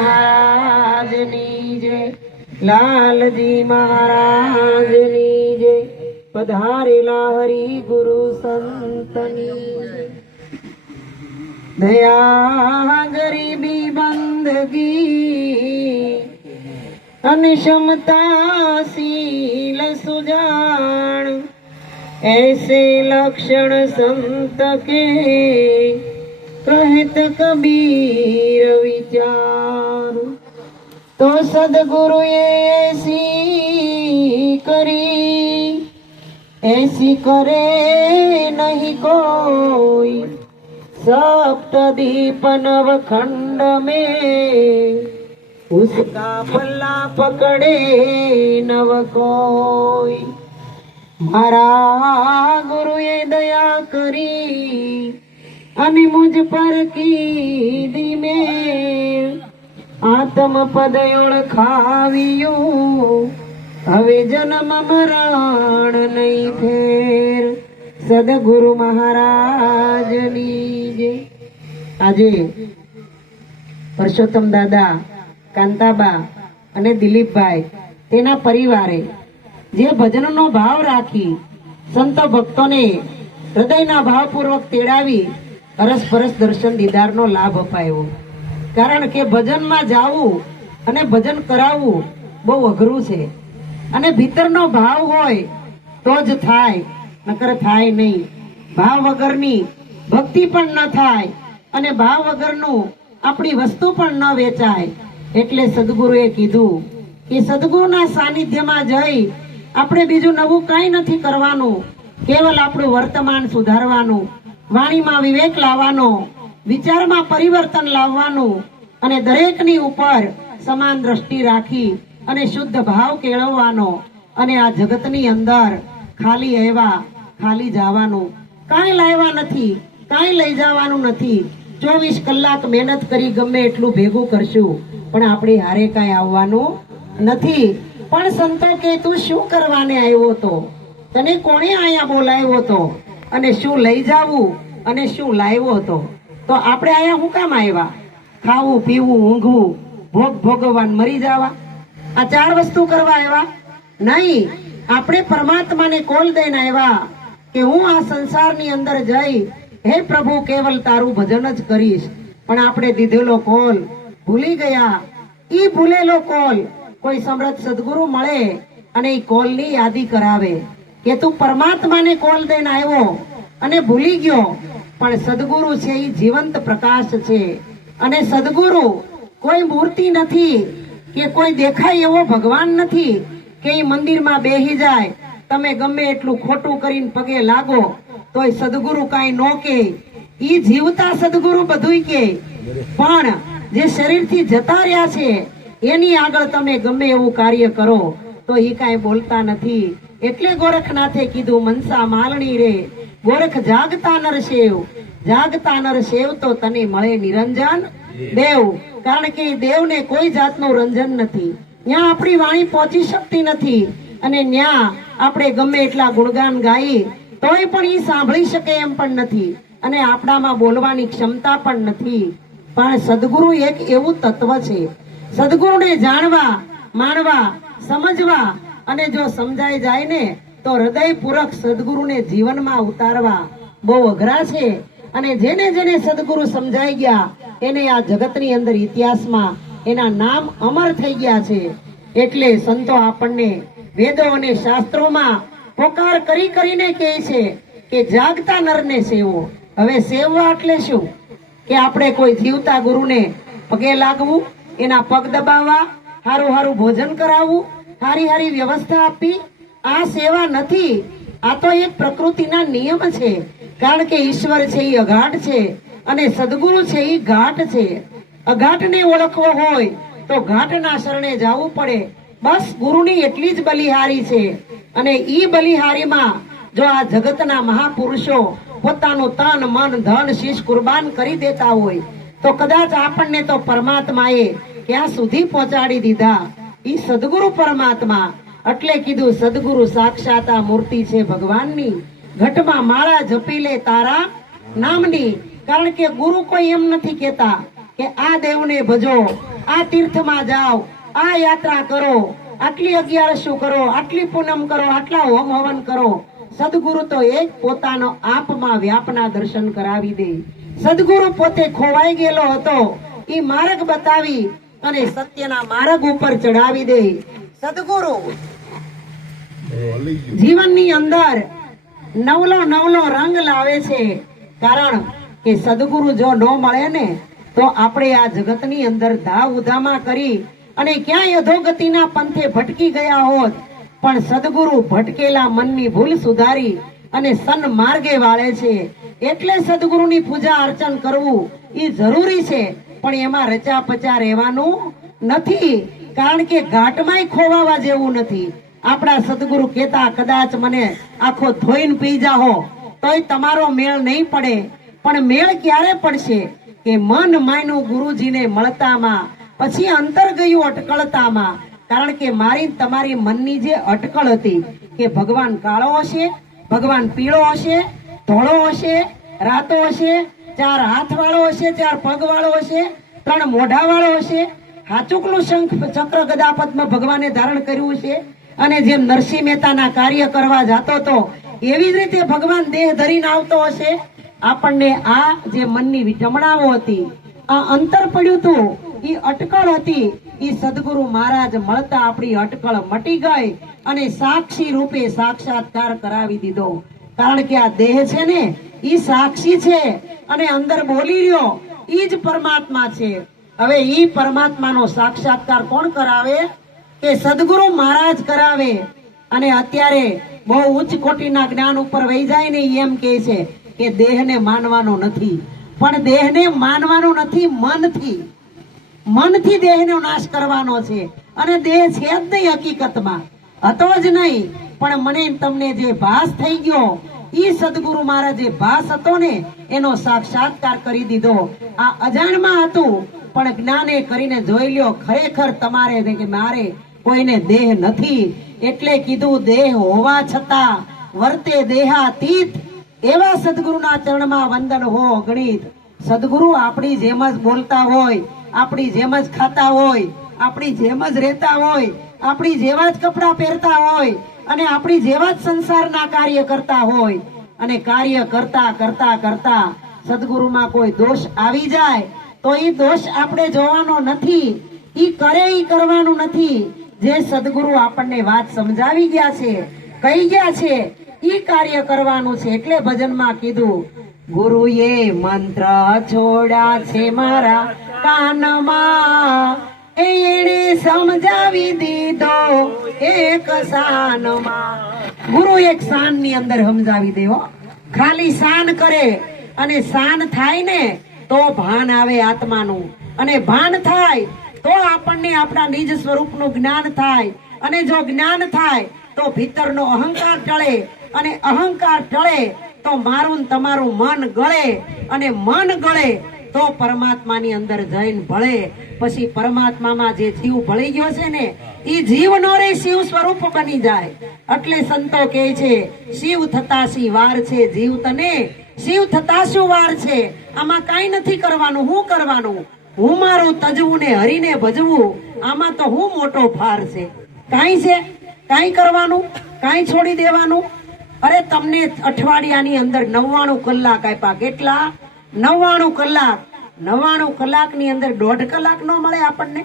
મહારાજની જય, લાલજી મહારાજની જય, પધારેલા હરિ ગુરુ સંતની જય. દયા ગરીબી બંદગી અને ક્ષમતા શીલ સુજાણ, ऐसे लक्षण संत के कहत कबीर विचार. तो सदगुरु ऐसी करी ऐसी करे नहीं कोई, सप्तदीप नवखंड में उसका पल्ला पकड़े नव कोई. મારા ગુરુએ દયા કરી અને મુજ પર કીધી મેં, આત્મ પદ ઓળખાવ્યું હવે જન્મ મરણ નહીં ફેર. સદગુરુ મહારાજની જય. આજે પરસોત્તમ દાદા, કાંતાબા અને દિલીપભાઈ તેના પરિવારે જે ભજનનો ભાવ રાખી સંતો ભક્તોને હૃદયના ભાવપૂર્વક તેડાવી અરસપરસ દર્શન દીદારનો લાભ અપાયો. કારણ કે ભજનમાં જાવું અને ભજન કરાવવું બહુ અઘરું છે, અને ભીતરનો ભાવ હોય તો જ થાય, નકર થાય નહીં. ભાવ વગરની ભક્તિ પણ ન થાય અને ભાવ વગરનું આપણી વસ્તુ પણ ન વેચાય. એટલે સદગુરુએ કીધું કે સદગુરુના સાનિધ્યમાં જઈ આપણે બીજું નવું કઈ નથી કરવાનું, કેવલ આપણું વર્તમાન સુધારવાનું, વાણીમાં વિવેક લાવવાનો, વિચારમાં પરિવર્તન લાવવાનું અને દરેકની ઉપર સમાન દ્રષ્ટિ રાખી અને શુદ્ધ ભાવ કેળવવાનો અને આ જગતની અંદર ખાલી આવ્યા ખાલી જવાનું, કાંઈ લાવ્યા નથી, કાંઈ લઈ જવાનું નથી. 24 કલાક મહેનત કરી ગમે એટલું ભેગું કરશું પણ આપણી હારે કાંઈ આવવાનું નથી. પણ સંતો કે તું શું કરવાને આવ્યો તો, તને કોણે અહીંયા બોલાવ્યો તો, અને શું લઈ જાવું અને શું લાવ્યો તો. તો આપણે અહીંયા શું કામ આવ્યા? ખાવું, પીવું, ઊંઘવું, ભોગ ભોગવવાન, મરી જવા, આ 4 વસ્તુ કરવા આવ્યા નહીં. આપણે પરમાત્માને કોલ દઈને આવ્યા કે હું આ સંસારની અંદર જઈ હે પ્રભુ કેવલ તારું ભજન જ કરીશ. પણ આપણે દીધેલો કોલ ભૂલી ગયા. ઈ ભૂલેલો કોલ કોઈ સમર્થ સદગુરુ મળે અને એ કોલની યાદી કરાવે કે તું પરમાત્માને કોલ દઈને આવ્યો અને ભૂલી ગયો. પણ સદગુરુ છે એ જીવંત પ્રકાશ છે, અને સદગુરુ કોઈ મૂર્તિ નથી કે કોઈ દેખાય એવો ભગવાન નથી કે એ મંદિરમાં બેહી જાય, તમે ગમે એટલું ખોટું કરીને પગે લાગો તોય સદગુરુ કાંઈ નો કે. ઈ જીવતા સદગુરુ બધું કે, પણ જે શરીરથી જતા રહ્યા છે એની આગળ તમે ગમે એવું કાર્ય કરો તો એ કાંઈ બોલતા નથી. એટલે ગોરખનાથે કીધું મનસા માલણી રે ગોરખ જાગતા નર શેવ, જાગતા નર શેવ તો તને મળે નિરંજન દેવ. કારણ કે દેવને કોઈ જાતનું રંજન નથી, ત્યાં આપણી વાણી પહોંચી શકતી નથી, અને ત્યાં આપણે ગમે એટલા ગુણગાન ગાઈ તોય પણ એ સાંભળી શકે એમ પણ નથી, અને આપણામાં બોલવાની ક્ષમતા પણ નથી. પણ સદગુરુ એક એવું તત્વ છે, સદગુરુને જાણવા, માણવા, સમજવા અને જો સમજાઈ જાય ને તો હૃદયપૂર્વક સદગુરુને જીવનમાં ઉતારવા બહુ અઘરા છે. અને જેને જેને સદગુરુ સમજાઈ ગયા એને આ જગતની અંદર ઇતિહાસમાં એના નામ અમર થઈ ગયા છે. એટલે સંતો આપણને વેદો અને શાસ્ત્રોમાં પોકાર કરી કરીને કહે છે કે જાગતા નરને સેવો. હવે સેવવા એટલે શું? કે આપણે કોઈ જીવતા ગુરુને પગે લાગવું, એના પગ દબાવવા, હારું હારું ભોજન કરાવવું, હારી હારી વ્યવસ્થા આપવી, આ સેવા નથી. આ તો એક પ્રકૃતિના નિયમ છે. કારણ કે ઈશ્વર છે એ અઘાટ છે અને સદગુરુ છે એ ઘાટ છે. અઘાટને ઓળખવો હોય તો ઘાટના શરણે જવું પડે. બસ ગુરુની એટલી જ બલિહારી છે, અને ઈ બલિહારીમાં જો આ જગતના મહાપુરુષો પોતાનું તન મન ધન શીશ કુરબાન કરી દેતા હોય તો કદાચ આપણને તો પરમાત્માએ ક્યાં સુધી પહોંચાડી દીધા. ઈ સદગુરુ પરમાત્મા, એટલે કીધું સદગુરુ સાક્ષાત આ મૂર્તિ છે ભગવાનની, ઘટમાં માળા જપી લે તારા નામની. કારણ કે ગુરુ કોઈ એમ નથી કેતા કે આ દેવને ભજો, આ તીર્થમાં જાઓ, આ યાત્રા કરો, આટલી અગિયારસો કરો, આટલી પૂનમ કરો, આટલા હોમ હવન કરો. સદગુરુ તો એક પોતાનો આપમાં વ્યાપના દર્શન કરાવી દે. સદગુરુ પોતે ખોવાઈ ગયેલો હતો, એ માર્ગ બતાવી અને સત્યના માર્ગ ઉપર ચડાવી દે. સદગુરુ જીવનની અંદર નવલો નવલો રંગ લાવે છે. કારણ કે સદગુરુ જો ન મળે ને તો આપણે આ જગતની અંદર ધાવ ઉધામા કરી અને ક્યાંય અધોગતિના પંથે ભટકી ગયા હોત. પણ સદગુરુ ભટકેલા મનની ભૂલ સુધારી અને સન્માર્ગે વાળે છે. એટલે સદગુરુની પૂજા અર્ચન કરવું એ જરૂરી છે, પણ એમાં રચા પચા રહેવાનું નથી. કારણ કે ઘાટમાંય ખોવાવા જેવું નથી. આપણા સદગુરુ કહેતા, કદાચ મને આખો ધોઈને પી જાહો તોય તમારો મેળ નહીં પડે. પણ મેળ ક્યારે પડશે? કે મન માયનું ગુરુજીને મળતામાં, પછી અંતર ગયું અટકળતામાં. કારણ કે મારી તમારી મનની જે અટકળ હતી કે ભગવાન કાળો હશે, ભગવાન પીળો હશે, ધોળો હશે, રાતો હશે, 4 હાથ વાળો હશે, 4 પગ વાળો હશે, 3 મોઢા વાળો હશે, હાચુકનું શંખ ચક્ર ગદા પદ્મ ભગવાને ધારણ કર્યું છે. અને જેમ નરસિંહ મહેતાના કાર્ય કરવા જતો હતો એવી જ રીતે ભગવાન દેહ ધરીને આવતો હશે. આપણને આ જે મનની વિટમણાઓ હતી, આ અંતર પડ્યું હતું, એ અટકળ હતી, એ સદગુરુ મહારાજ મળતા આપણી અટકળ મટી ગઈ અને સાક્ષી રૂપે સાક્ષાત્કાર કરાવી દીધો. કારણ કે આ દેહ છે ને એ સાક્ષી છે અને અંદર બોલી રહ્યો એ જ પરમાત્મા છે. હવે એ પરમાત્માનો સાક્ષાત્કાર કોણ કરાવે? કે સદગુરુ મહારાજ કરાવે. અને અત્યારે બહુ ઉચ્ચ કોટીના જ્ઞાન ઉપર વહી જાય ને એમ કે છે કે દેહને માનવાનો નથી. પણ દેહને માનવાનો નથી, મનથી. મનથી દેહનો નાશ કરવાનો છે. અને દેહ છે જ નહીં, હકીકતમાં હતો જ નહીં. પણ મને તમને જે ભાસ થઈ ગયો, ઈ સદગુરુ મહારાજે ભાસ હતો ને એનો સાક્ષાત્કાર કરી દીધો. આ અજાણમાં હતું, પણ જ્ઞાને કરીને જોઈ લ્યો ખરેખર તમારે કે મારે કોઈને દેહ નથી. એટલે કીધું દેહ હોવા છતાં વર્તે દેહાતીત. એવા સદગુરુના ચરણમાં વંદન હો અગણિત. સદગુરુ આપણી જેમ જ બોલતા હોય, આપણી જેમ જ ખાતા હોય, આપણી જેમ જ રહેતા હોય, આપણી જેવા જ કપડા પહેરતા હોય અને આપણી જેવા જ સંસારના કાર્ય કરતા હોય. અને કાર્ય કરતા કરતા કરતા સદગુરુમાં કોઈ દોષ આવી જાય તો એ દોષ આપણે જોવાનો નથી, ઈ કરે ઈ કરવાનું નથી. જે સદગુરુ આપણને વાત સમજાવી ગયા છે, કહી ગયા છે, ઈ કાર્ય કરવાનું છે. એટલે ભજનમાં કીધું, ગુરુએ મંત્ર છોડ્યા છે મારા કાનમાં, એણે સમજાવી દીધો એક શાનમાં. ગુરુ એક શાન ની અંદર સમજાવી દેવો. ખાલી શાન કરે અને શાન થાય ને તો ભાન આવે આત્માનું, અને ભાન થાય તો આપણને આપણા નિજ સ્વરૂપનું જ્ઞાન થાય. અને જો જ્ઞાન થાય તો ભીતરનો અહંકાર ટળે, અને અહંકાર ટળે તો મારું તમારું મન ગળે, અને મન ગળે તો પરમાત્માની અંદર જઈને ભળે. પછી પરમાત્મામાં જે જીવ ભળી ગયો છે ને એ જીવ નો રે શિવ સ્વરૂપ બની જાય. એટલે સંતો કહે છે, શિવ થતા શી વાર છે જીવ તને, શિવ થતા શું વાર છે? આમાં કાંઈ નથી કરવાનું. શું કરવાનું? હું મારું તજવું ને હરીને ભજવું, આમાં તો હું મોટો ફાર છે. કાંઈ છે? કાંઈ કરવાનું? કાંઈ છોડી દેવાનું? અરે તમને અઠવાડિયાની અંદર 99 કલાક આપ્યા. કેટલા? 99 કલાક. 99 કલાકની અંદર 1.5 કલાક ન મળે આપણને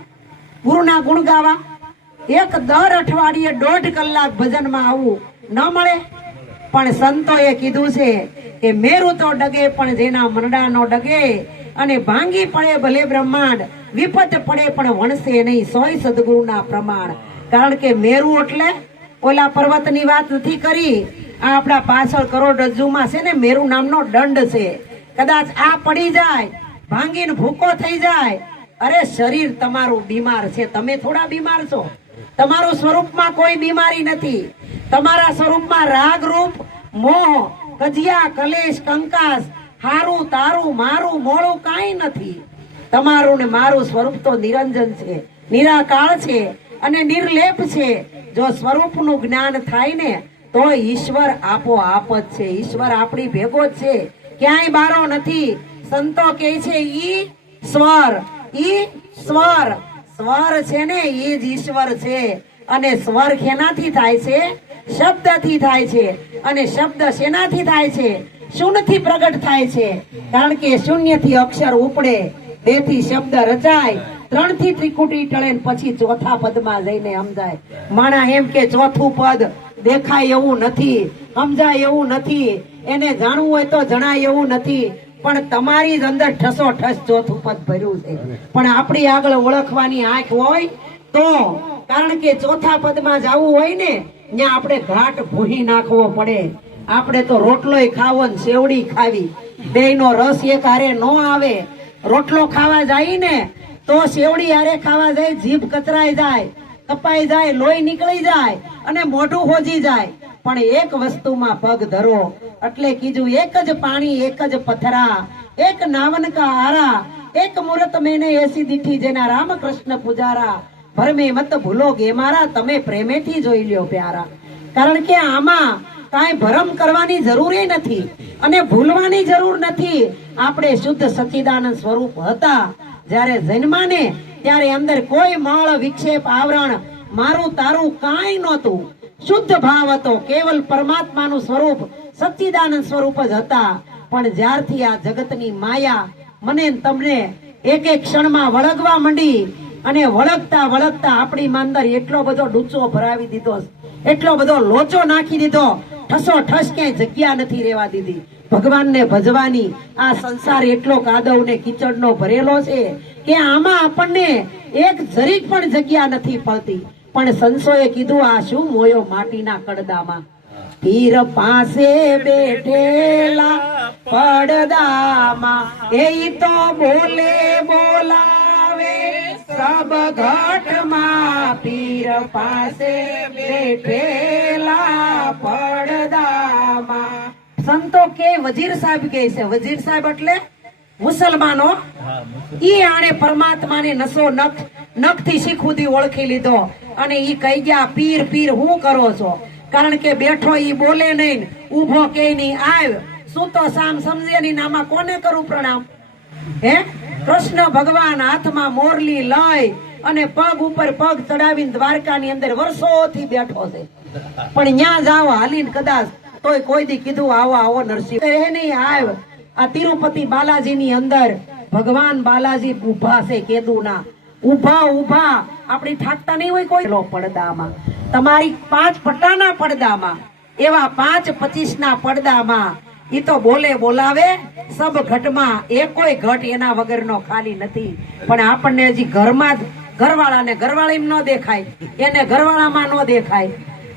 ગુરુના ગુણ ગાવા? એક દર અઠવાડિયે 1.5 કલાક ભજનમાં આવવું ન મળે? પણ સંતોએ કીધું છે કે મેરું તો ડગે પણ જેના મનડા નો ડગે, અને ભાંગી પડે ભલે બ્રહ્માંડ, વિપત પડે પણ વણસે નહીં સોય સદગુરુના પ્રમાણ. કારણ કે મેરું એટલે ઓલા પર્વતની વાત નથી કરી. આ આપણા પાછળ કરોડરજ્જુમાં છે ને મેરુ નામનો દંડ છે. કદાચ આ પડી જાય, ભાંગીને ભૂકો થઈ જાય, અરે શરીર તમારું બીમાર છે. તમે થોડા બીમાર છો? તમારું સ્વરૂપમાં કોઈ બીમારી નથી. તમારા સ્વરૂપમાં રાગ રૂપ મોહ કજિયા કલેશ કંકાસ હારું તારું મારું મોળું કાંઈ નથી. તમારું ને મારું સ્વરૂપ તો નિરંજન છે, નિરાકાળ છે અને નિર્લેપ છે. જો સ્વરૂપનું જ્ઞાન થાય ને તો ઈશ્વર આપોઆપ જ છે. ઈશ્વર આપણી ભેગો જ છે, ક્યાંય બારો નથી. સંતો કહે છે ઈ સ્વર સ્વર છે ને એ જ ઈશ્વર છે. અને સ્વર શેનાથી થાય છે? શબ્દથી થાય છે. અને શબ્દ શેનાથી થાય છે? શૂન્યથી પ્રગટ થાય છે. કારણ કે શૂન્યથી અક્ષર ઉપડે, તેથી શબ્દ રચાય, 3 થી ત્રિકુટી ટળે ને પછી ચોથા પદમાં જઈને સમજાય. માણા એમ કે ચોથું પદ દેખાય એવું નથી, સમજાય એવું નથી, એને જાણવું હોય તો જણાય એવું નથી. પણ તમારી જ અંદર ઠસો ઠસ ચોથું પદ ભર્યું છે. પણ આપણી આગળ ઓળખવાની આંખ હોય તો, કારણ કે ચોથા પદમાં જવું હોય ને ત્યાં આપણે ઘાટ ભૂહી નાખવો પડે. આપણે તો રોટલોય ખાવો ને સેવડી ખાવી, બેયનો રસ એક હારે ન આવે. રોટલો ખાવા જાય ને તો સેવડી હારે ખાવા જાય, જીભ કચરાઈ જાય, કપાઈ જાય, લોહી નીકળી જાય અને મોઢું હોજી જાય. પણ એક વસ્તુમાં પગ ધરો એટલે કીધું, એક જ પાણી એક જ પથરા, એક નાવન કા હારા, એક મુરત મેને એસી દીઠી જેના રામકૃષ્ણ પુજારા, ભરમે મત ભૂલો ગે મારા, તમે પ્રેમેથી જોઈ લ્યો પ્યારા. કારણ કે આમાં કાંઈ ભરમ કરવાની જરૂર નથી અને ભૂલવાની જરૂર નથી. આપણે શુદ્ધ સચ્ચિદાનંદ સ્વરૂપ હતા. જ્યારે જન્માને ત્યારે અંદર કોઈ મળ વિક્ષેપ આવરણ મારું તારું કાંઈ નહોતું. શુદ્ધ ભાવ હતો, કેવલ પરમાત્માનું સ્વરૂપ સચ્ચિદાનંદ સ્વરૂપ જ હતા. પણ જ્યારથી આ જગતની માયા મને તમને એક એક ક્ષણમાં વળગવા માંડી અને વળગતા વળગતા આપણી અંદર એટલો બધો ડૂચો ભરાવી દીધો, એટલો બધો લોચો નાખી દીધો, ઠસો ઠસ ક્યાંય જગ્યા નથી રહેવા દીધી. ભગવાનને ભજવાની આ સંસાર એટલો કાદવ ને કીચડનો ભરેલો છે કે આમાં આપણને એક જરીક પણ જગ્યા નથી પડતી. પણ સંતોએ કીધું, આ શું મોયો માટીના કડદામાં, પીર પાસે બેઠેલા પડદામાં, એ તો બોલે બોલાવે સબ ઘટમાં, પીર પાસે બેઠેલા પડદામાં. સંતો કે વજીર સાહેબ કે છે, વજીર સાહેબ એટલે મુસલમાનો, ઈ આણે પરમાત્માને નસો નખ થી શીખુદી ઓળખી લીધો અને ઈ કહી ગયા, પીર પીર હું કરો છો? કારણ કે બેઠો ઈ બોલે નહીં, ઉભો કે નહીં, આવ સૂતો સામ સમજે નહીં, આમાં કોને કરું પ્રણામ? હે કૃષ્ણ ભગવાન હાથમાં મોરલી લઈ અને પગ ઉપર પગ ચડાવીને દ્વારકાની અંદર વર્ષોથી બેઠો છે. પણ ન્યા જાવ હાલીને કદાચ તોય કોઈ દી કીધું આવો આવો નરસિંહ એ નહીં આવ. આ તિરુપતિ બાલાજી ની અંદર ભગવાન બાલાજી ઉભા છે, કેદુના ઉભા ઉભા. આપણી થાકતા નહીં હોય કોઈ પડદામાં, તમારી 5 પટ્ટાના પડદામાં, એવા 5-25 ના પડદામાં ઈ તો બોલે બોલાવે સબ ઘટમાં, એ કોઈ ઘટ એના વગરનો ખાલી નથી. પણ આપણને હજી ઘરમાં જ ઘરવાળાને ઘરવાળીમાં ન દેખાય, એને ઘરવાળામાં ન દેખાય.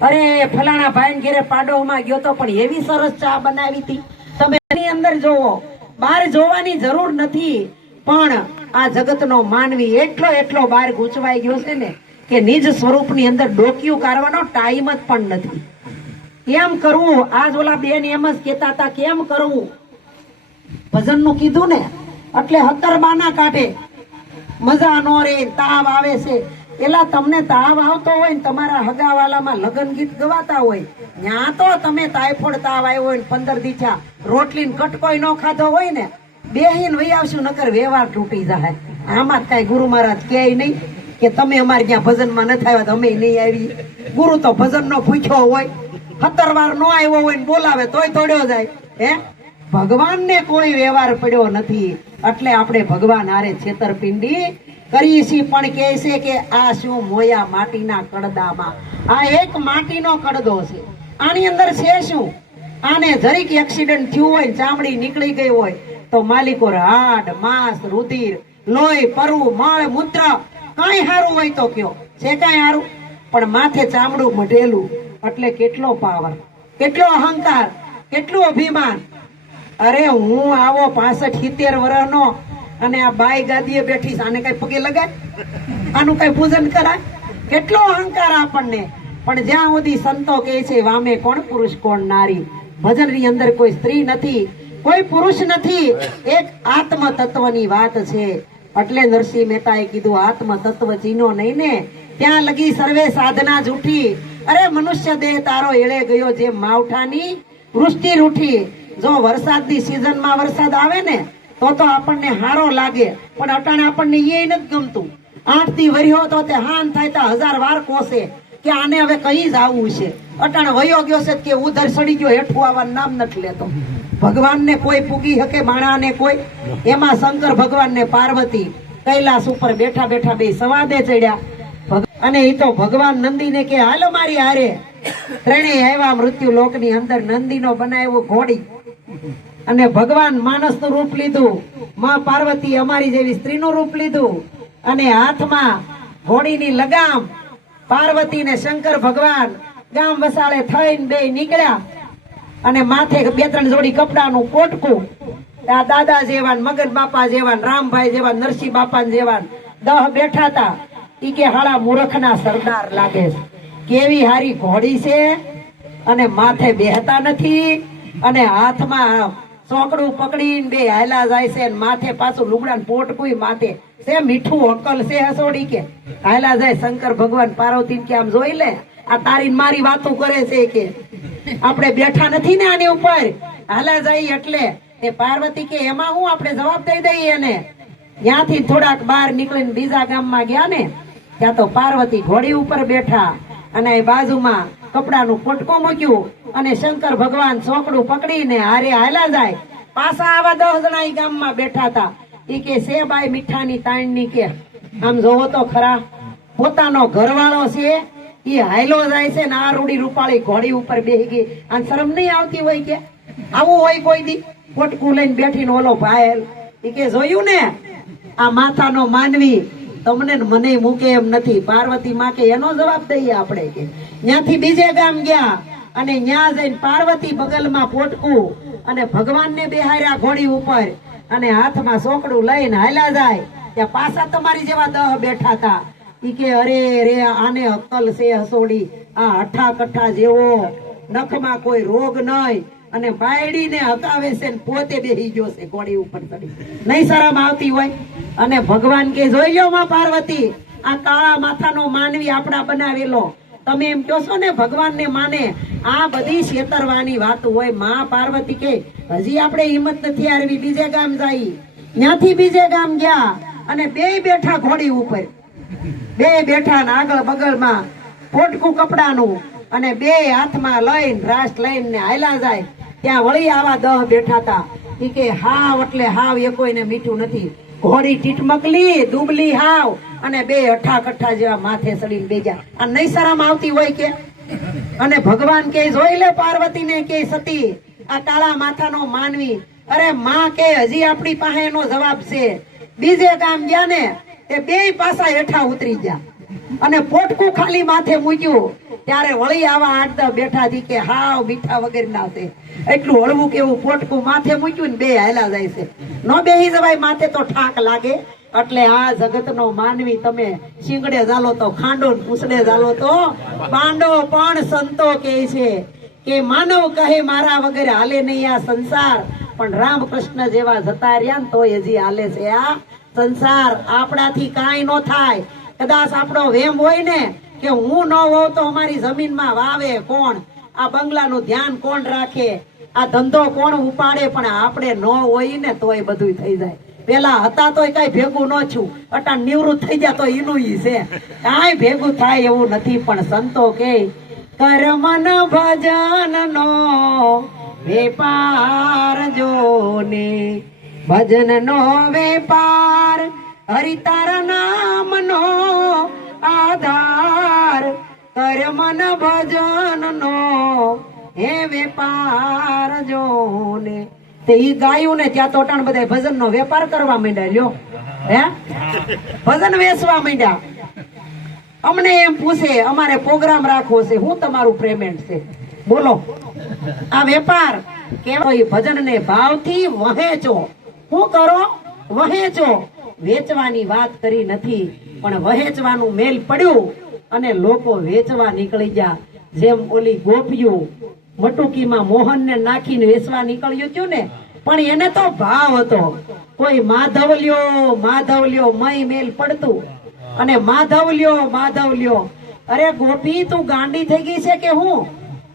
અરે ફલાણા ભાઈ ઘેરે પાડોમાં ગયો તો પણ એવી સરસ ચા બનાવી હતી. તમે એની અંદર જોવો, બહાર જોવાની જરૂર નથી. પણ આ જગતનો માનવી એટલો બહાર ગૂંચવાઈ ગયો છે ને કે નિજ સ્વરૂપની અંદર ડોકિયું કાઢવાનો ટાઈમ જ પણ નથી. કેમ કરવું? આજ ઓલા બેન એમ જ કહેતા હતા, કેમ કરવું? ભજન નું કીધું ને એટલે 17 બાના કાઢે, મજા નો રે, તાવ આવે છે. એલા તમને તાવ આવતો હોય ને તમારા હગાવાલામાં લગન ગીત ગવાતા હોય, ત્યાં તો તમે ટાઈફોઈડ તાવ આવ્યો હોય ને 15 દીઠા રોટલી કટકોઈ ન ખાધો હોય ને, બેહીને વહી આવશું, નકર વ્યવહાર તૂટી જાય. આમાં કઈ ગુરુ મહારાજ કહે નહીં કે તમે અમારે ત્યાં ભજનમાં નથી આવ્યા તો અમે નહીં આવી. ગુરુ તો ભજન નો પૂછ્યો હોય, 17 વાર નો આવ્યો હોય ને બોલાવે તોય તોડ્યો જાય. હે ભગવાનને કોઈ વ્યવહાર પડ્યો નથી. એટલે આપણે ભગવાન હારે છેતરપિંડી કરીએ છીએ. પણ કહે છે કે આ શું મોયા માટીના કડદામાં, આ એક માટીનો કડદો છે. આની અંદર છે શું? આને જરીક એક્સિડન્ટ થયું હોય, ચામડી નીકળી ગઈ હોય તો માલિકો હાડ માંસ રુધિર લોહી પરવું મળ મૂત્ર કઈ હારું હોય તો કયો છે, કઈ હારું? પણ માથે ચામડું મઢેલું એટલે કેટલો પાવર, કેટલો અહંકાર, કેટલું અભિમાન. અરે હું આવો 65-70 વર્ષનો અને આ બાઈ ગાદીએ બેઠી, આને કઈ પગે લગાય? આનું કઈ પૂજન કરાય? કેટલો અહંકાર આપણને. પણ જ્યાં સુધી સંતો કહે છે વામે કોણ પુરુષ કોણ નારી, ભજન ની અંદર કોઈ સ્ત્રી નથી, કોઈ પુરુષ નથી, એક આત્મ તત્વની વાત છે. એટલે નરસિંહ મહેતાએ કીધું, આત્મ તત્વ ચીનો નહીં ને ત્યાં લગી સર્વે સાધના જૂઠી. અરે મનુષ્ય દેહ તારો એળે ગયો જે માવઠાની વૃષ્ટિ રૂઠી. જો વરસાદની સિઝનમાં વરસાદ આવે ને તો આપણને હારો લાગે, પણ અટાણે આપણને એ નથી ગમતું. 8 દી વર્યો તો તે હાન થાય તો 1000 વાર કોસે કે આને હવે કઈ જ આવવું છે. અટાણ વયો ગયો છે કે ઉધર સડી ગયો, હેઠું આવવાનું નામ નથી લેતો. ભગવાનને કોઈ પૂગી શકે, માણાને કોઈ. એમાં શંકર ભગવાનને પાર્વતી કૈલાસ ઉપર બેઠા બેઠા બે સવાદે ચડ્યા. અને એ તો ભગવાન નંદીને કે હાલો મારી હારે. ત્રણેય આવ્યા મૃત્યુ લોકની અંદર. નંદીનો બનાવ્યો ઘોડી અને ભગવાન માણસનું રૂપ લીધું. માં પાર્વતી અમારી જેવી સ્ત્રીનું રૂપ લીધું અને હાથમાં ઘોડીની લગામ. પાર્વતી ને શંકર ભગવાન ગામ વસાળે થઈને બે નીકળ્યા અને માથે 2-3 જોડી કપડાનું પોટકું. આ દાદા જેવાન, મગન બાપા જેવાન, રામભાઈ જેવાન, નરસિંહ બાપા જેવાન 10 બેઠા હતા. ઈ કે હાડા મૂર્ખના સરદાર લાગે છે, કેવી હારી ઘોડી છે અને માથે બેહતા નથી અને હાથમાં ચોકડું પકડીને બે હાયલા જાય છે. માથે પાછું લુગડા પોટકું માથે છે, મીઠું અકલ છે હસોડી કે હાયલા જાય. શંકર ભગવાન પાર્વતી કે આમ જોઈ લે, આ તારી મારી વાતો કરે છે કે આપણે બેઠા નથી ને આની ઉપર, હાલા જાય. એટલે એ પાર્વતી કે એમાં હું આપણે જવાબ દઈ દઈએ એને. ત્યાંથી થોડાક બહાર નીકળીને બીજા ગામમાં ગયા ને, ત્યાં તો પાર્વતી ઘોડી ઉપર બેઠા અને બાજુમાં કપડાનું પોટકો મૂક્યું અને શંકર ભગવાન ચોકડું પકડીને હારે હાલા જાય. પાછા આવા 10 જણા ઈ ગામમાં બેઠા હતા. ઈ કે સે બાઈ મીઠાની તાણની કે આમ જોવો તો ખરા, પોતાનો ઘરવાળો છે ઈ હાયલો જાય છે ને આ રૂડી રૂપાળી ઘોડી ઉપર બેહી ગઈ. આ શરમ નહીં આવતી હોય કે આવું હોય કોઈ દી? પોટકું લઈને બેઠીને ઓલો ભાઈ ઈ કે જોયું ને, આ માથાનો માનવી તમને મને મૂકે એમ નથી. પાર્વતી માં કે એનો જવાબ દઈએ આપણે કે. ત્યાંથી બીજે ગામ ગયા અને ત્યાં જઈને પાર્વતી બગલમાં પોટકું અને ભગવાનને બેહાર્યા ઘોડી ઉપર અને હાથમાં સોકડું લઈને હાલ્યા જાય. ત્યાં પાછા તમારી જેવા 10 બેઠા હતા. ઈ કે અરે રે આને અક્કલ છે હસોડી, આ હઠા કઠા જેવો, નખમાં કોઈ રોગ નહીં અને બાયડીને હકાવે છે ને પોતે બેહી ગયો છે ઘોડી ઉપર ચડી. નહીં શરમ આવતી હોય? અને ભગવાન કે જોઈ લો માં પાર્વતી, આ કાળા માથાનો માનવી આપડા બનાવેલો. તમે એમ કહો છો ને ભગવાન ને માને, આ બધી છેતરવાની વાત હોય. માં પાર્વતી કે હજી આપણે હિંમત નથી હારવી, બીજે ગામ જાય. ત્યાંથી બીજે ગામ ગયા અને બે બેઠા ઘોડી ઉપર, બે બેઠા ને આગળ બગલમાં પોટકું કપડાનું અને બે હાથમાં લઈને રાસ લઈને ને હાલ્યા જાય. ત્યાં વળી આવા 10 બેઠા હતા. ઈ કે હાવ એટલે હાવ એ કોઈને મીઠું નથી. ઘોડી ટીટમકલી દુબલી હાવ અને બે અઠા કઠા જેવા માથે ચડીને બેજા. આ નહીં શરમ આવતી હોય કે? અને ભગવાન કે જોઈ લે પાર્વતી ને કે સતી, આ કાળા માથાનો માનવી. અરે માં કે હજી આપણી પાસે એનો જવાબ છે. બીજે ગામ ગયા ને તે બે પાસા હેઠા ઉતરી ગયા અને પોટકું ખાલી માથે મૂક્યું. ત્યારે વળી આવા 8-10 બેઠા થી કે હાવ મીઠા વગર ના છે, એટલું હળવું કેવું પોટકું માથે મૂક્યું ને બે હાલા જાય છે. નો બેહી જવાય, માથે તો ઠાક લાગે. એટલે આ જગતનો માનવી તમે શીંગડે ચાલો તો ખાંડો, પૂછડે ચાલો તો પાંડો. પણ સંતો કહે છે કે માનવ કહે મારા વગર હાલે નહીં આ સંસાર, પણ રામકૃષ્ણ જેવા જતા રહ્યા ને તો હજી હાલે છે આ સંસાર. આપણાથી કાંઈ ન થાય. કદાચ આપણો વેમ હોય ને કે હું ન હોઉં તો અમારી જમીનમાં વાવે કોણ, આ બંગલાનું ધ્યાન કોણ રાખે, આ ધંધો કોણ ઉપાડે, પણ આપણે ન હોય ને તોય બધું થઈ જાય. પેલા હતા તોય કઈ ભેગું ન છું, અટાણ નિવૃત્ત થઈ ગયા તો એનું છે, કાંઈ ભેગું થાય એવું નથી. પણ સંતો કે કર્મન ભજન નો વેપાર જોને, ભજન નો વેપાર હરિતારા નામ નો આધાર. કર્મન ભજન નો હે વેપાર જોને. તે ઈ ગાયું ને ત્યાં તો અટાણ બધા ભજન નો વેપાર કરવા માંડ્યા. લ્યો હે ભજન વેચવા માંડ્યા. અમને એમ પૂછે અમારે પ્રોગ્રામ રાખવો છે, હું તમારું પેમેન્ટ છે બોલો. આ વેપાર કેવાય. ભજન ને ભાવથી વહેંચો. શું કરો? વહેંચો. વેચવાની વાત કરી નથી, પણ વહેંચવાનું મેલ પડ્યું અને લોકો વેચવા નીકળી ગયા. જેમ ઓલી ગોપીઓ મટુકીમાં મોહન ને નાખીને વેચવા નીકળ્યું હતું ને, પણ એને તો ભાવ હતો. કોઈ માધવ લ્યો મય મેલ પડતું અને માધવ લ્યો. અરે ગોપી તું ગાંડી થઈ ગઈ છે કે હું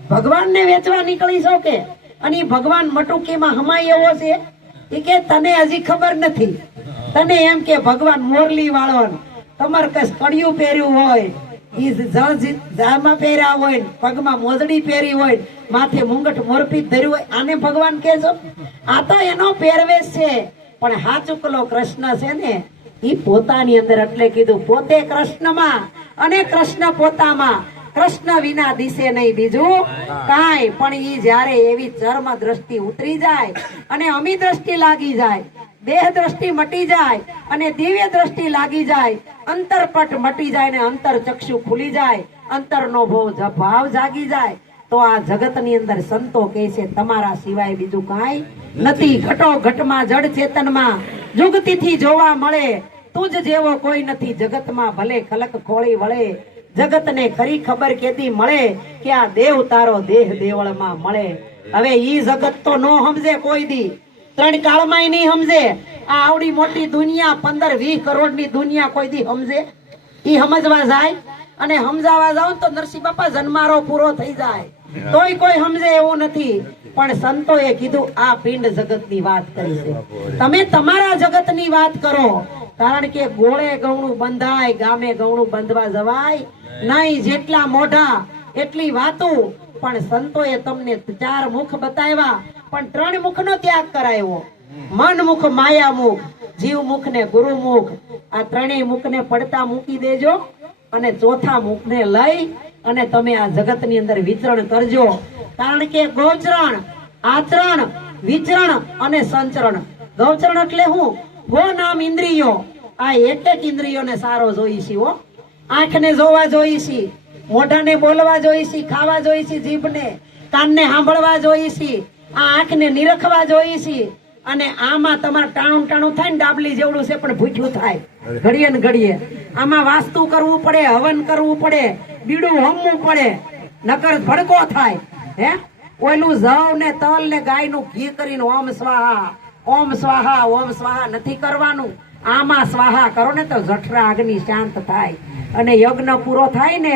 ભગવાન ને વેચવા નીકળી છો કે? અને ભગવાન મટુકીમાં હમાય એવો છે? એ કે તને હજી ખબર નથી. તને એમ કે ભગવાન મોરલી વાળો, તમારે કઈ કડિયું પહેર્યું હોય, ઈ જામાં પહેર્યા હોય, પગમાં મોજડી પહેરી હોય, માથે મુંગટ મોરપી ધર્યું હોય, આને ભગવાન કે છો? આ તો એનો પહેરવેશ છે. પણ હાચુકલો કૃષ્ણ છે ને, ઈ પોતાની અંદર, એટલે કીધું પોતે કૃષ્ણમાં અને કૃષ્ણ પોતામાં. કૃષ્ણ વિના દિશે નહીં બીજું કાંઈ. પણ ઈ જયારે એવી ચર્મ દ્રષ્ટિ ઉતરી જાય અને અમી દ્રષ્ટિ લાગી જાય, દેહ દ્રષ્ટિ મટી જાય અને દિવ્ય દ્રષ્ટિ લાગી જાય, અંતરપટ મટી જાય ને અંતર ચક્ષુ ખુલી જાય, અંતરનો ભાવ જાગી જાય, તો આ જગતની અંદર સંતો કહે છે તમારા સિવાય બીજું કાંઈ નથી. ઘટો ઘટમાં જડ ચેતનમાં જુગતીથી જોવા મળે, તુજ જેવો કોઈ નથી જગતમાં. ભલે ખલક ખોળી વળે, જગતને ખરી ખબર કેદી મળે કે આ દેવ તારો દેહ દેવળમાં મળે. હવે ઈ જગત તો નો સમજે કોઈ દી, ત્રણ કાળમાં નહીં સમજે. આ આવડી મોટી દુનિયા 15-20 કરોડની દુનિયા કોઈ દી સમજે? ઈ સમજવા જાય અને સમજાવવા જાવ તો નરસિંહ બાપા જન્મારો પૂરો થઈ જાય, તોય કોઈ સમજે એવું નથી. પણ સંતોએ કીધું આ પિંડ જગતની વાત કરી છે, તમે તમારા જગતની વાત કરો. કારણ કે ગોળે ગૌણું બંધાય, ગામે ગૌણું બંધવા જવાય નહીં. જેટલા મોઢા એટલી વાતો. પણ સંતોએ તમને 4 મુખ બતાવ્યા, પણ 3 મુખનો ત્યાગ કરાયો. મન મુખ, માયા મુખ, જીવ મુખ ને ગુરુ મુખ. આ 3 મુખને પડતા મૂકી દેજો અને 4થા મુખને લઈ અને તમે આ જગતની અંદર વિચરણ કરજો. કારણ કે ગોચરણ, આચરણ, વિચરણ અને સંચરણ. ગોચરણ એટલે હું? ગો નામ ઇન્દ્રિયો. આ એક ઇન્દ્રિયોને સારો જોઈશી હો. આંખને જોવા જોઈશી, મોઢાને બોલવા જોઈશી, ખાવા જોઈશી, જીભને, કાનને સાંભળવા જોઈશી, આ આંખને નિરખવા જોઈશી. અને આમાં તમારે ટાણું ટાણું થાય ને ડાબલી જેવડું છે પણ ભૂખ્યું થાય ઘડીએ ને ઘડીએ. આમાં વાસ્તુ કરવું પડે, હવન કરવું પડે, બીડું હોમવું પડે, નકર ભડકો થાય. હે ઓયલું જવ ને તલ ને ગાયનું ઘી કરીને ઓમ સ્વાહા, ઓમ સ્વાહા, ઓમ સ્વાહા નથી કરવાનું. આમાં સ્વાહા કરો ને તો જઠરા અગ્નિ શાંત થાય અને યજ્ઞ પૂરો થાય ને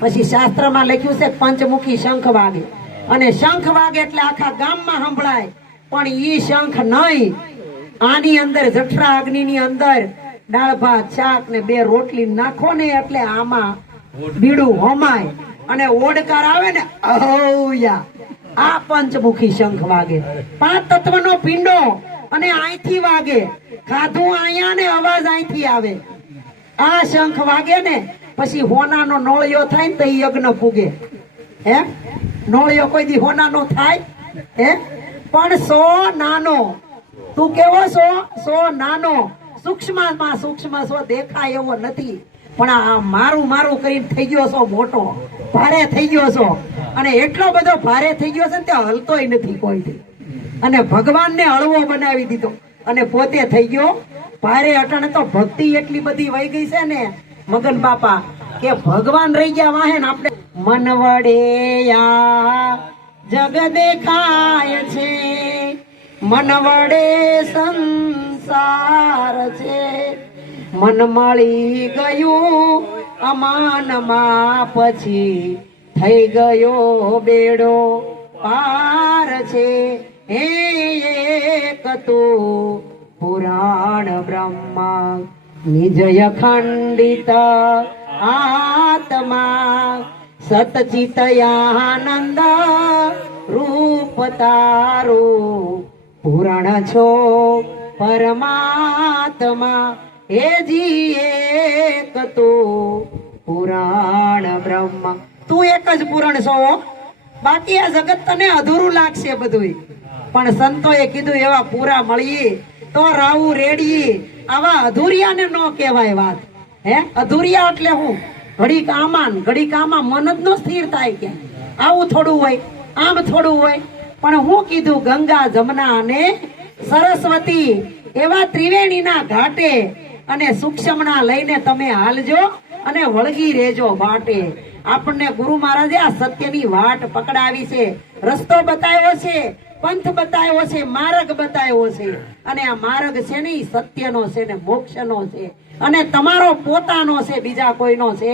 પછી શાસ્ત્રમાં લખ્યું છે પંચમુખી શંખ વાગે. અને શંખ વાગે એટલે આખા ગામમાં સંભળાય. પણ ઈ શંખ નહીં, આની અંદર જઠરા અગ્નિ ની અંદર દાળ ભાત શાક ને 2 રોટલી નાખો ને એટલે આમાં બીડું હોમાય અને ઓડકાર આવે ને અહૌયા. આ પંચમુખી શંખ વાગે. 5 તત્વનો પિંડો અને અહીંથી વાગે. ખાધું અહીંયા ને અવાજ અહીંથી આવે. આ શંખ વાગે ને પછી હોનાનો નોળિયો થાય ને તો યજ્ઞ પૂગે. હે નોળિયો કોઈ દી હોનાનો થાય? હે પણ 100 નાનો. તું કેવો 100 નાનો, સૂક્ષ્મમાં સૂક્ષ્મ 100 દેખાય એવો નથી. પણ આ મારું મારું કરીને થઈ ગયો છો મોટો, ભારે થઈ ગયો છો. અને એટલો બધો ભારે થઈ ગયો છે ને તે હલતોય નથી કોઈથી. અને ભગવાનને હળવો બનાવી દીધો અને પોતે થઈ ગયો ભારે. અટાણે તો ભક્તિ એટલી બધી વહી ગઈ છે ને મગન બાપા કે ભગવાન રહી ગયા વાહે ને આપણે મન વડે આ જગ દેખાય છે, મન વડે સંસાર છે, મન મળી ગયું અમાનમાં પછી થઈ ગયો બેડો પાર છે. હે એક તું પુરાણ બ્રહ્મા નિજય ખંડિત આત્મા સતચિત આનંદ રૂપ તારું પુરાણ છો પરમાત્મા. હેજી એક તું પુરાણ બ્રહ્મા. તું એક જ પુરાણ છો, બાકી આ જગત તને અધૂરું લાગશે બધું. પણ સંતોએ કીધું એવા પૂરા મળીએ તો રાવું રેડીએ. આવા અધૂરિયાને ન કહેવાય વાત. હે અધૂરિયા એટલે હું? ઘડીક આમાં ઘડીક આમાં મન જ ન સ્થિર થાય. કે આવું થોડું હોય, આમ થોડું હોય. પણ હું કીધું ગંગા જમના અને સરસ્વતી એવા ત્રિવેણીના ઘાટે અને સૂક્ષ્મના લઈને તમે હાલજો અને વળગી રહેજો બાટે. આપણને ગુરુ મહારાજે આ સત્યની વાટ પકડાવી છે, રસ્તો બતાવ્યો છે, પંથ બતાવ્યો છે, માર્ગ બતાવ્યો છે. અને આ માર્ગ છે ને ઈ સત્યનો છે ને મોક્ષનો છે અને તમારો પોતાનો છે, બીજા કોઈનો છે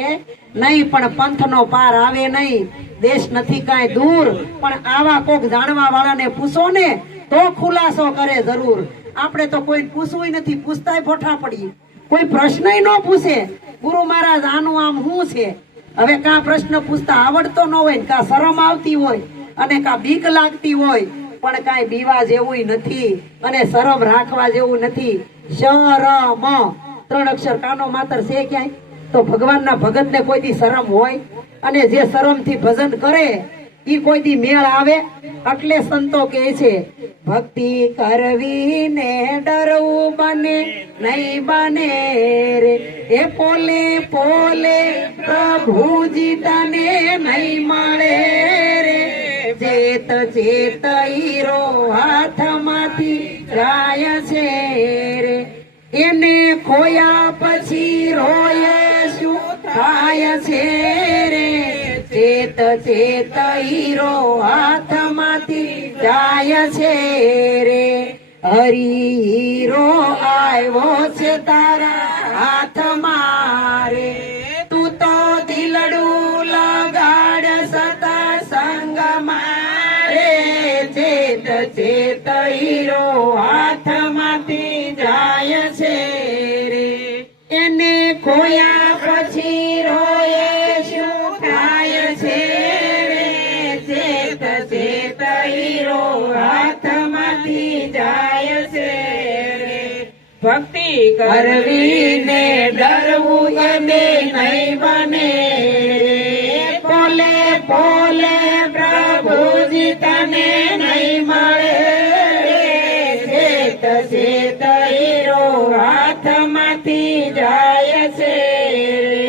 નહીં. પણ પંથનો પાર આવે નહીં, દેશ નથી કાંઈ દૂર. પણ આવા કોક જાણવા વાળાને પૂછો ને તો ખુલાસો કરે જરૂર. આપણે તો કોઈ પૂછવું નથી, પૂછતાય ફોઠા પડીએ. કોઈ પ્રશ્ન ન પૂછે ગુરુ મહારાજ આનું આમ શું છે. હવે કા પ્રશ્ન પૂછતા આવડતો ન હોય, કા શરમ આવતી હોય અને કા બીક લાગતી હોય, પણ કાંઈ બીવા જેવું નથી અને શરમ રાખવા જેવું નથી. શરમ 3 અક્ષર કાનો માતર છે ક્યાંય? તો ભગવાનના ભગતને કોઈ દી શરમ હોય? અને જે શરમથી ભજન કરે ઈ કોઈ દી મેળ આવે? એટલે સંતો કહે છે ભક્તિ કરવી ને ડરવું બને નહીં બને રે, એ પોલે પોલે પ્રભુજી તને નહીં મળે રે. ચેત ચેત હીરો હાથમાંથી જાય છે રે, એને ખોયા પછી રોયે શું થાય છે રે. ચેત ચેત હીરો હાથમાંથી જાય છે રે, હરી હીરો આવ્યો છે તારા હાથમાં રે. તું તો દિલડું લગાડ સતા સંગમાં રે. ચેત ચેત હીરો હાથમાંથી જાય છે રે, એને ખોયા પછી રોયે શું થાય છે રે. ચેત ચેત હીરો હાથમાંથી જાય છે રે. ભક્તિ કરવી ને ડરવું એને નહીં બને રે, પોલે પોલે પ્રભુજી તને નહીં મળે રે. ચેત ચેત હીરો હાથમાંથી જાય છે રે,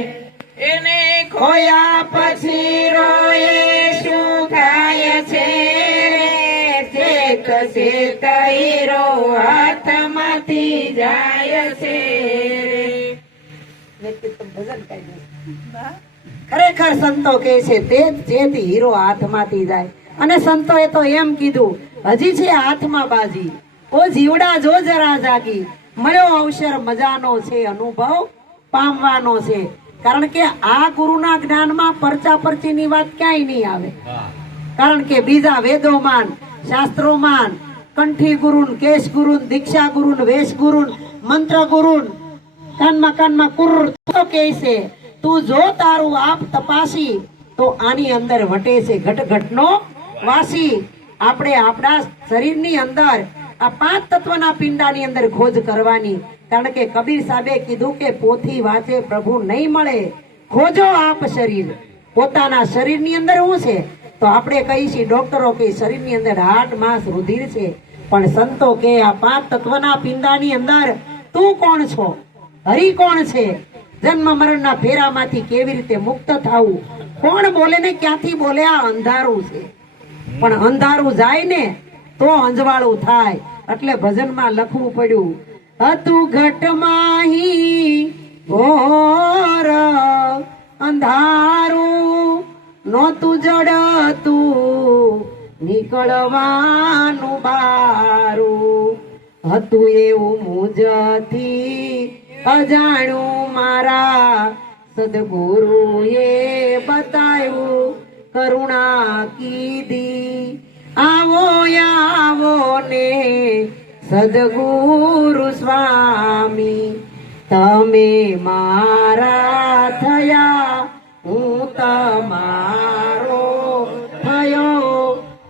એને ખોયા પછી રોયે શું થાય છે રે. ચેત ચેત હીરો હાથમાંથી જાય છે રે. ખરેખર સંતો કહે છે તે જેથી હીરો હાથમાંથી જાય. અને સંતોએ તો એમ કીધું હજી છે હાથમાં બાજી, ઓ જીવડા જો જરા જાગી, મળ્યો અવસર મજાનો છે અનુભવ પામવાનો છે. કારણ કે આ ગુરુના જ્ઞાનમાં પરચા પરચીની વાત ક્યાંય નહીં આવે. કારણ કે બીજા વેદોમાન શાસ્ત્રોમાન કંઠી ગુરુન કેશ ગુરુન દીક્ષા ગુરુન વેશ ગુરુન મંત્ર ગુરુન કાનમાં કાનમાં કુર તો કહે છે તું જો તારું આપ તપાસી તો આની અંદર વટે છે ઘટ ઘટનો વાસી. આપણે આપણા શરીરની અંદર આ 5 તત્વના પિંડાની અંદર ખોજ કરવાની. કારણ કે કબીર સાહેબે કીધું કે પોથી વાંચે પ્રભુ નહીં મળે, ખોજો આપ શરીર. પોતાના શરીરની અંદર શું છે? તો આપણે કહીશું ડોક્ટરો કે શરીરની અંદર હાડ માંસ રુધિર છે, પણ સંતો કે આ 5 તત્વના પિંડાની અંદર તું કોણ છો? હરિ કોણ છે? જન્મ મરણના ફેરામાંથી કેવી રીતે મુક્ત થવું? કોણ બોલે ને ક્યાંથી બોલે? આ અંધારું છે, પણ અંધારું જાય ને તો અંજવાળું થાય. એટલે ભજનમાં લખવું પડ્યું હતું ઘટમાહી ઘોર અંધારું, નોતું જડતું નીકળવાનું બારું. હતું એવું મુજથી અજાણ્યું મારા સદગુરુએ બતાવ્યું કરુણા કીધી. આવો આવો ને સદગુરુ સ્વામી, તમે મારા થયા હું તમારો થયો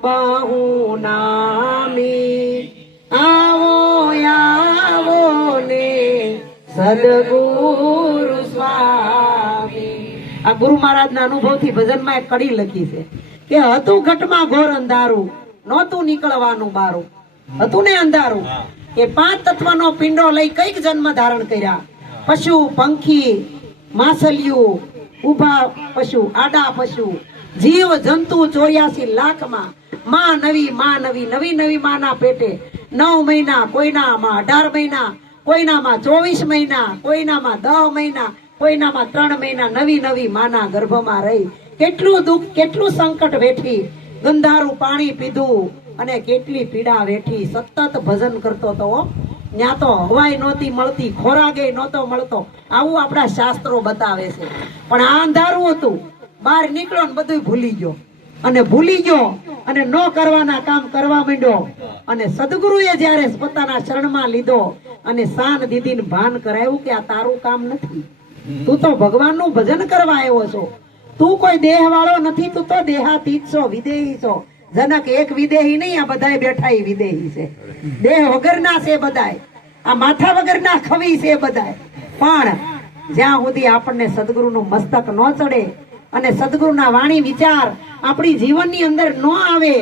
બહુ નામી. આવો આવો ને સદગુરુ સ્વામી. આ ગુરુ મહારાજના અનુભવથી ભજનમાં એક કડી લખી છે કે હતું ઘટમાં ઘોર અંધારું, નહોતું નીકળવાનું બારું. હતું ને અંધારું કે 5 તત્વનો પિંડો લઈ કઈક જન્મ ધારણ કર્યા. પશુ પંખી માછલીઓ ઉભા પશુ આડા પશુ જીવ જંતુ 84 લાખમાં માં નવી નવી માના પેટે 9 મહિના, કોઈનામાં 18 મહિના, કોઈનામાં 24 મહિના, કોઈનામાં 10 મહિના, કોઈનામાં 3 મહિના નવી માના ગર્ભમાં રહી. કેટલું દુઃખ કેટલું સંકટ વેઠી, ગંધારું પાણી પીધું અને કેટલી પીડા વેઠી. સતત ભજન કરતો હતો. ત્યાં તો હવાઈ નહોતી મળતી, ખોરાકે નહોતો મળતો. આવું આપણા શાસ્ત્રો બતાવે છે. પણ આ અંધારું હતું, બહાર નીકળો ને બધું ભૂલી ગયો. અને ભૂલી ગયો અને ન કરવાના કામ કરવા માંડ્યો. અને સદગુરુએ જ્યારે પોતાના શરણમાં લીધો અને શાન દીદીને ભાન કરાયું કે આ તારું કામ નથી, તું તો ભગવાનનું ભજન કરવા આવ્યો છો, તું કોઈ દેહ વાળો નથી, તું તો દેહાતીત છો, વિદેહી છો. જનક એક વિદેહી નહીં, આ બધાય બેઠા ઈ વિદેહી છે, દેહ વગરના છે બધાય, આ માથા વગરના ખવી છે બધાય. પણ જ્યાં સુધી આપણને સદગુરુનું મસ્તક ન ચડે અને સદગુરુના વાણી વિચાર આપણી જીવનની અંદર ન આવે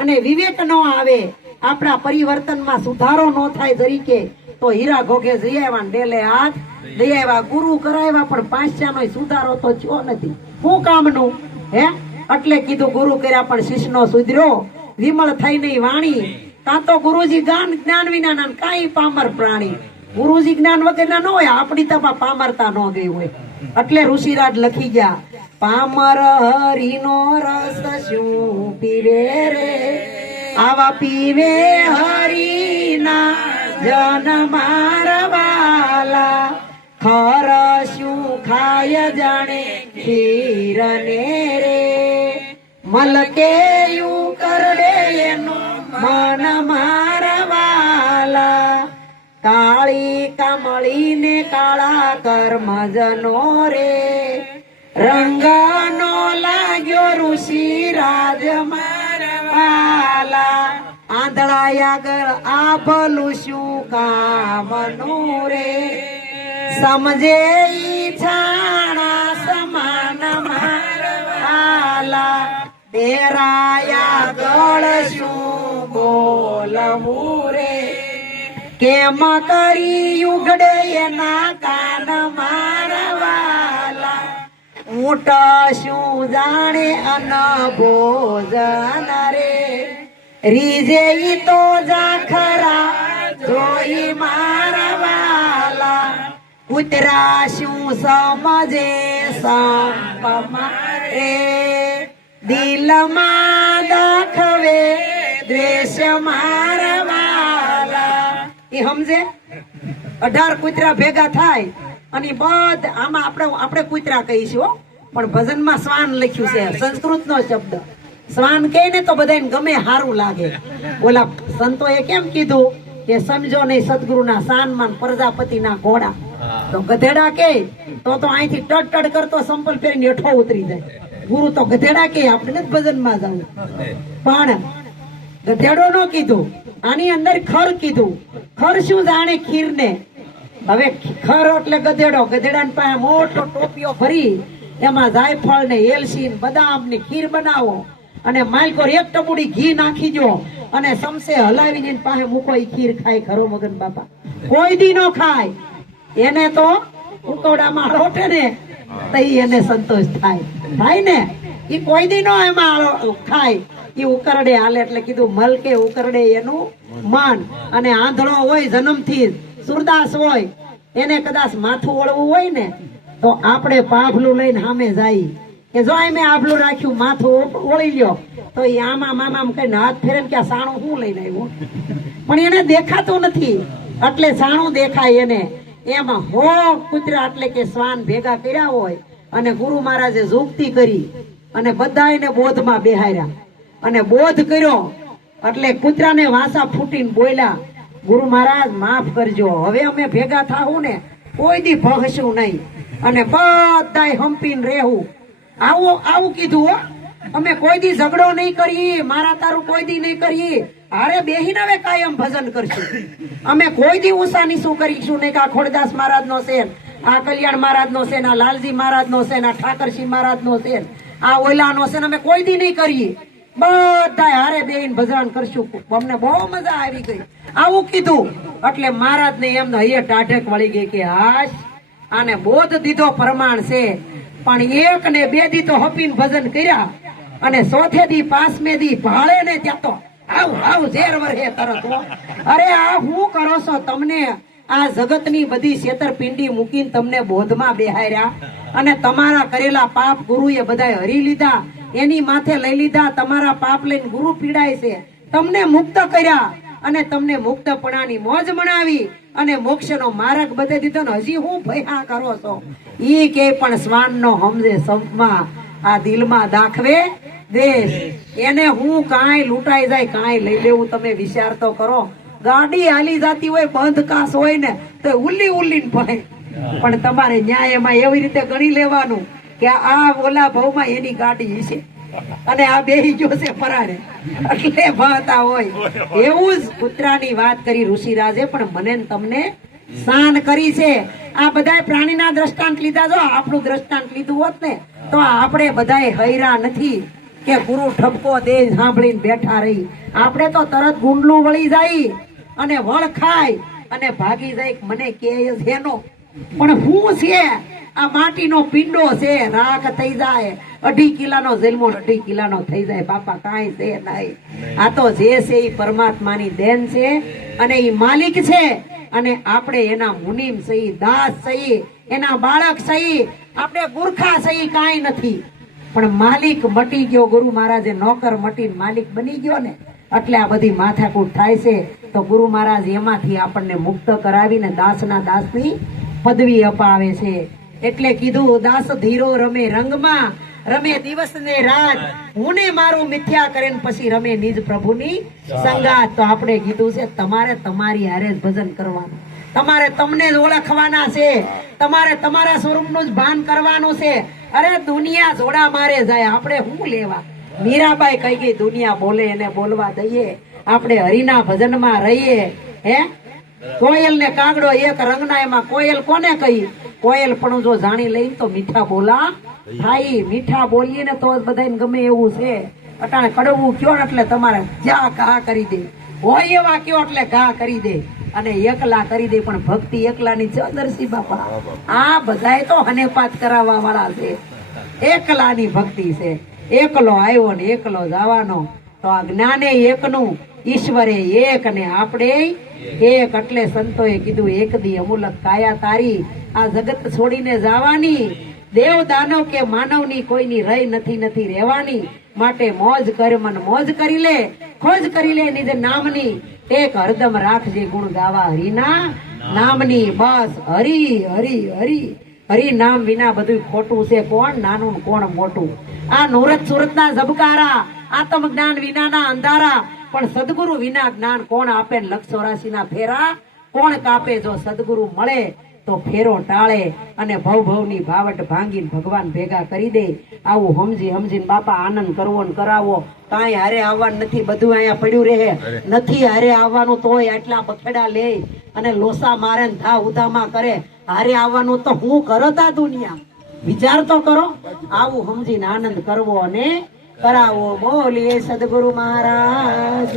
અને વિવેક ન આવે, આપણા પરિવર્તનમાં સુધારો ન થાય તરીકે, તો હીરા ઘોઘે જઈ આવ્યા ડેલે હાથ દઈ આવ્યા, ગુરુ કરાવ્યા, પણ પાંચસાનો સુધારો તો થયો નથી. શું કામનું હે? એટલે કીધું ગુરુ કર્યા પણ શિષ્યનો સુધર્યો, વિમળ થઈ નહીં વાણી. કાં તો ગુરુજી જ્ઞાન વિના કાંઈ પામર પ્રાણી. ગુરુજી જ્ઞાન વગરના ન હોય, આપણી તપા પામરતા ન ગઈ હોય. એટલે ઋષિરાજ લખી ગયા, પામર હરિનો રસ શું પીવે રે, આવા પીવે હરિના જન મારવાલા, ખર શું ખાય જાણે ખીર ને રે, મલકે યુ કરડે એનું મન મારવાલા, કાળી કમળી ને કાળા કર્મ જનો રે, રંગનો લાગ્યો ઋષિ રાજ મારવાલા, આંધળા આગળ આ ભલું શું કામનું રે, સમજે ઈ છાણા સમાન મારવાલા, ડેરાયા ગળ શું બોલવું રે, કેમ કરી ઉઘડે એના કાન મારવાલા, ઊંટ શું જાણે અન ભોજન રે, રીજે ઈ તો જાખરા જોઈ મારવાલા, કૂતરા શું સમજે સંપ મારે, દિલમાં દાખવે દ્વેષ મારવાલા. એ સમજે 18 કૂતરા ભેગા થાય અને બધ આમાં આપણે કૂતરા કહીશું, પણ ભજનમાં શ્વાન લખ્યું છે, સંસ્કૃત નો શબ્દ. શ્વાન કહે ને તો બધાને ગમે, સારું લાગે. ઓલા સંતોએ કેમ કીધું કે સમજો નહીં સદગુરુના શાનમાન પ્રજાપતિના ઘોડા, તો ગધેડા કે તો અહીંથી ટડ કરતો સંપલ પહેરીને હેઠો ઉતરી જાય. ગુરુ તો ગધેડા કે આપણે જ ભજનમાં જવું, પણ ગધેડો નો કીધું, આની અંદર ખર કીધું. ખર શું જાણે ખીર ને. હવે ખર એટલે ગધેડો, ગધેડા પાસે મોટો ટોપિયો ભરી એમાં જાયફળ ને એલસી ને બદામ ની ખીર બનાવો અને માલકોર એક ટબુડી ઘી નાખી દો અને સમસે હલાવીને પાસે મૂકો, ઈ ખીર ખાય ખરો મગન બાપા? કોઈ દી નો ખાય. એને તો ઉકવડામાં રોટે ને તો એને સંતોષ થાય ને. ઈ કોઈ દી નો એમાં ખાય, ઈ ઉકરડે હાલે. એટલે કીધું મલકે ઉકરડે એનું મન. અને આંધળો હોય જન્મથી, સુરદાસ હોય, એને કદાચ માથું વળવું હોય ને તો આપણે પાભલું લઈને સામે જાય કે જો મેં આભલું રાખ્યું, માથું ઓળી લ્યો, તો એ આમાં મામા કઈ હાથ ફેરે કે આ સાણું હું લઈને આવ્યો, પણ એને દેખાતું નથી. એટલે સાણું દેખાય એને. એમાં હો કૂતરા એટલે કે શ્વાન ભેગા કર્યા હોય અને ગુરુ મહારાજે ઝુકતી કરી અને બધાને બોધમાં બેહાર્યા અને બોધ કર્યો. એટલે કૂતરાને વાંસા ફૂટીને બોલ્યા, ગુરુ મહારાજ માફ કરજો, હવે અમે ભેગા થાવું ને કોઈ દી ભગશું નહીં અને બધાય હંપીને રહેવું. આવું કીધું હો. અમે કોઈ દી ઝઘડો નહીં કરીએ, મારા તારું કોઈ દી નહીં કરીએ, હારે બેહીને હવે કાયમ ભજન કરશું. અમે કોઈ દી ઊંચા નીચું કરીશું નહીં કે આ ખોડદાસ મહારાજ નો છે, આ કલ્યાણ મહારાજ નો છે, આ લાલજી મહારાજ નો છે, આ ઠાકરસિંહ મહારાજ નો છે, આ ઓલા નો છે, અમે કોઈ દી નહીં કરીએ. બધા હારે બેહીને ભજન કરશું. અમને બહુ મજા આવી ગઈ. આવું કીધું. એટલે મહારાજ ને એમ હૈયે ટાઢક વળી ગઈ કે હાશ, આને બોધ દીધો પ્રમાણ છે, પણ એક ને બે દી તો હપીને ભજન કર્યા અને ચોથે દી પાંચમે દી ભાળે ને ત્યાં તો આવું ઝેર વરહે તરત. અરે આ હું કરો છો? તમને આ જગતની બધી છેતરપિંડી મૂકીને તમને બોધમાં બેહાર્યા અને તમારા કરેલા પાપ ગુરુએ બધાય હરી લીધા, એની માથે લઈ લીધા. તમારા પાપ લઈને ગુરુ પીડાય છે. તમને મુક્ત કર્યા અને તમને મુક્તપણાની મોજ મનાવી અને મોક્ષનો માર્ગ બતાવી દીધો ને હજી હું ભયા કરો છો? ઈ કે પણ શ્વાન નો સમજે સંપમાં, આ દિલમાં દાખવે દેશ એને હું કાંઈ લૂંટાઈ જાય કાંઈ લઈ લેવું તમે વિચાર તો કરો. ગાડી હાલી જાતી હોય બંધ કાસ હોય ને તો ઉલ્લી ઉલ્લીને ભાઈ, પણ તમારે ન્યાય એમાં એવી રીતે ગણી લેવાનું કે આ ઓલા ભાવમાં એની ગાડી છે અને આ બેહી ગયો છે પરાણે એટલે ભાતા હોય. એવું જ કૂતરાની વાત કરી ઋષિરાજે, પણ મને ને તમને શાન કરી છે. આ બધા પ્રાણીના દ્રષ્ટાંત લીધા, જો આપણું દ્રષ્ટાંત લીધું હોત ને તો આપણે બધાએ હૈરા નથી કે ગુરુ ઠપકો દે સાંભળીને બેઠા રહી. આપણે તો તરત ગુંડલું વળી જાય અને વળ ખાય અને ભાગી જાય. મને કે એનો પણ હું છે આ માટીનો પિંડો છે, રાખ થઈ જાય 2.5 કિલાનો જન્મો 2.5 કિલાનો થઈ જાય. બાપા કાંઈ છે નહીં. આ તો જે છે એ પરમાત્માની દેન છે અને એ માલિક છે અને આપણે એના મુનિમ સહી, દાસ સહી, એના બાળક સહી, આપણે ગુરખા સહી કાંઈ નથી. પણ માલિક મટી ગયો, ગુરુ મહારાજે નોકર મટીને માલિક બની ગયો ને એટલે આ બધી માથાકૂટ થાય છે. તો ગુરુ મહારાજ એમાંથી આપણને મુક્ત કરાવીને દાસના દાસની પદવી અપાવે છે. એટલે કીધું દાસ ધીરો રમે રંગમાં, રમે દિવસ ને રાત, હું ને મારું મિથ્યા કરીને પછી રમે નિજ પ્રભુની સંગાત. તો આપણે કીધું છે તમારે તમારી હારે જ ભજન કરવાનું, તમારે તમને જ ઓળખવાના છે, તમારે તમારા સ્વરૂપનું જ ભાન કરવાનું છે. અરે દુનિયા જોડા મારે જાય, આપણે શું લેવા? મીરાબાઈ કઈ ગઈ દુનિયા બોલે એને બોલવા દઈએ, આપણે હરિના ભજનમાં રહીએ. હે કોયલ ને કાગડો એક રંગના, એમાં કોયલ કોને કહી? કોયલ પણ જો જાણી લઈને તો મીઠા બોલા થાય. મીઠા બોલીએ ને તો બધાને ગમે એવું છે. અટાણે કડવું કયો એટલે તમારે જ્યાં ઘા કરી દે, હોય એવા કયો એટલે ઘા કરી દે અને એકલા કરી દે. પણ ભક્તિ એકલાની છે દર્શી બાપા. આ બધાય તો હનેપાત કરાવવા વાળા છે. એકલાની ભક્તિ છે. એકલો આવ્યો ને એકલો જવાનો. તો આ જ્ઞાને એકનું, ઈશ્વરે એક ને આપણે એક. એટલે સંતોએ કીધું એક દી અમૂલક કાયા તારી, આ જગત છોડીને જવાની. દેવ દાનવ કે માનવની કોઈની રહી નથી રહેવાની. માટે મોજ કર મન મોજ કરી લે, ખોજ કરી લે નિજ નામની. એક હરદમ રાખજે ગુણ ગાવા હરિના નામની. બસ હરી હરી હરી હરી નામ વિના બધું ખોટું છે. કોણ નાનું કોણ મોટું? આ નુરત સુરત ના ઝબકારા, આત્મ જ્ઞાન વિનાના અંધારા. પણ સદગુરુ વિના જ્ઞાન કોણ આપે? 184 ના ફેરા કોણ કાપે? જો સદગુરુ મળે તો ફેરો ટાળે અને ભવની ભાવટ ભાંગીને ભગવાન ભેગા કરી દે. આવું સમજીને બાપા આનંદ કરવો ને કરાવો. કાંઈ હારે આવવાનું નથી, બધું અહીંયા પડ્યું રહે. નથી હારે આવવાનું તોય આટલા બખેડા લે અને લોસા મારે ને ધા ઉધામાં કરે. હારે આવવાનું તો હું કરો તા દુનિયા, વિચાર તો કરો. આવું સમજીને આનંદ કરવો અને કરાવો. બોલીએ સદગુરુ મહારાજ.